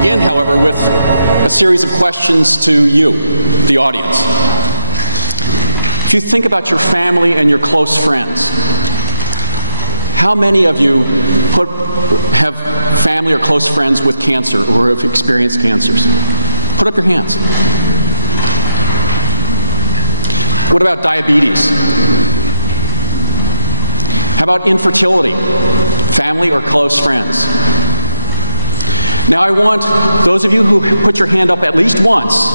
begin, however, with a series of questions to you, the audience. If you think about your family and your close friends, how many of you have family or close friends with cancer or have experienced cancers? Put up your hands. What about diabetes? How about infertility? Family or close friends? Now I want those of you who put your hand up at least once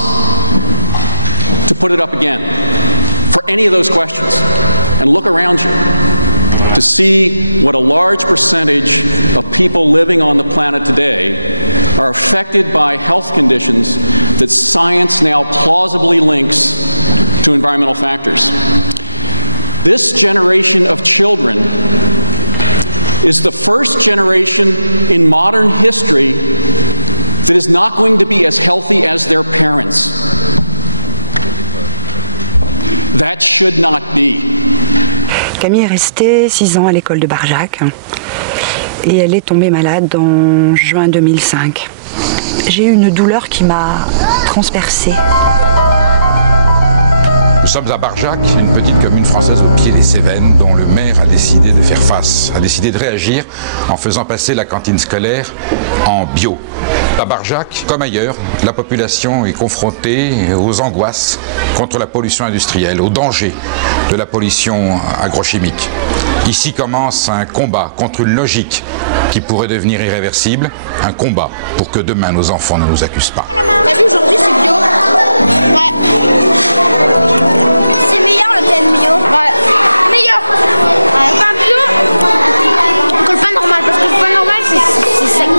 to put it up again for any of those questions and look around you to see what a large percentage of people living on the planet today are affected by health conditions that science now plausibly links to environmental factors. This generation of children is the first generation in modern history that is not going to be as healthy as their parents. That should not be. À Barjac. T'as vu aujourd'hui c'est bio. Ouais. C'est meilleur le pain bio. Ouais. Meilleur. Ouais. Le pain bio que le pain normal parce que le pain normal c'est sec.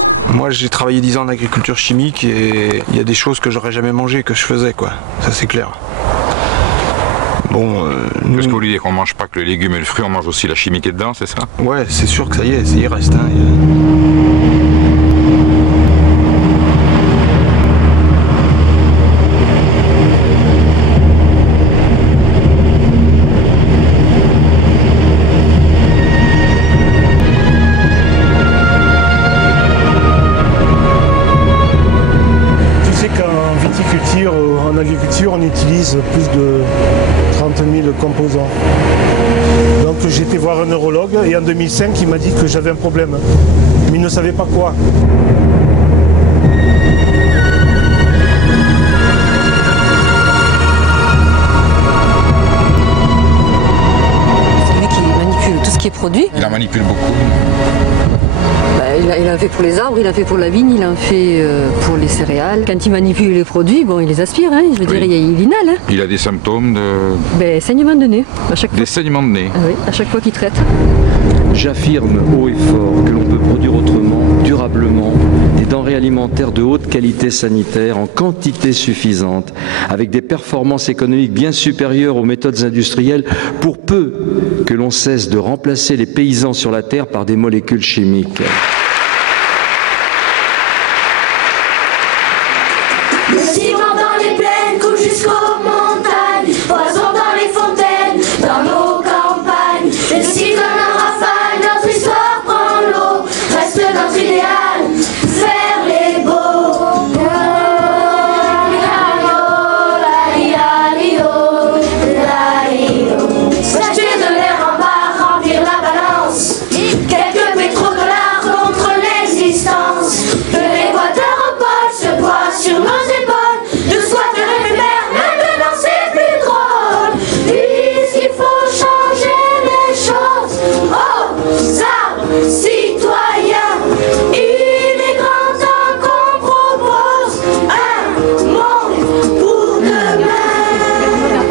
Regarde ce que tu fais. Regarde.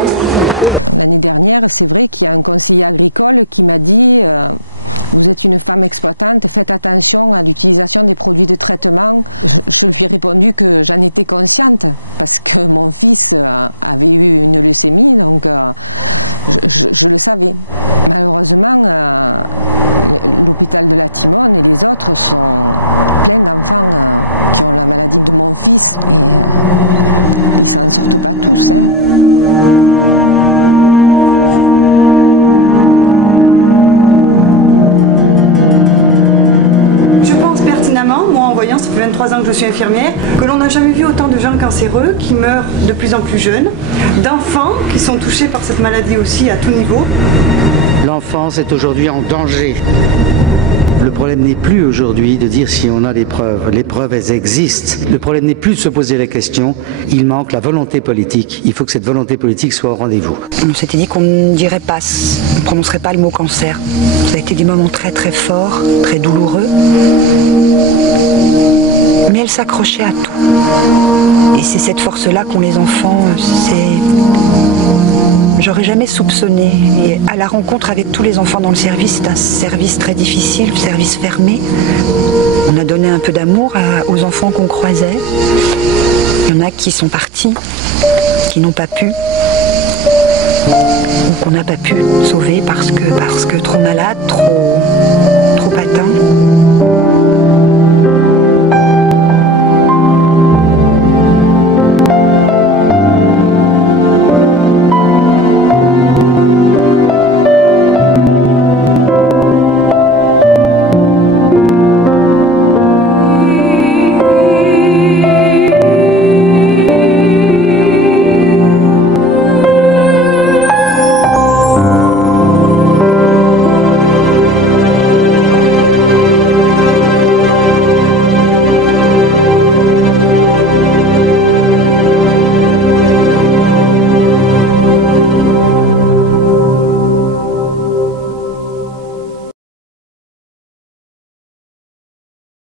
L'année dernière, c'est vrai qu'il y a un conseiller agricole qui m'a dit vous êtes une femme exploitante, faites attention à l'utilisation des produits de traitement. Je lui ai répondu que j'en étais consciente parce que mon fils avait eu une leucémie, donc je le savais. Malheureusement, l'hôpital de la Timone et les autres sont pleins d'enfants qui ont la maladie de mon fils et ils s'en sortent pas tous. Hein.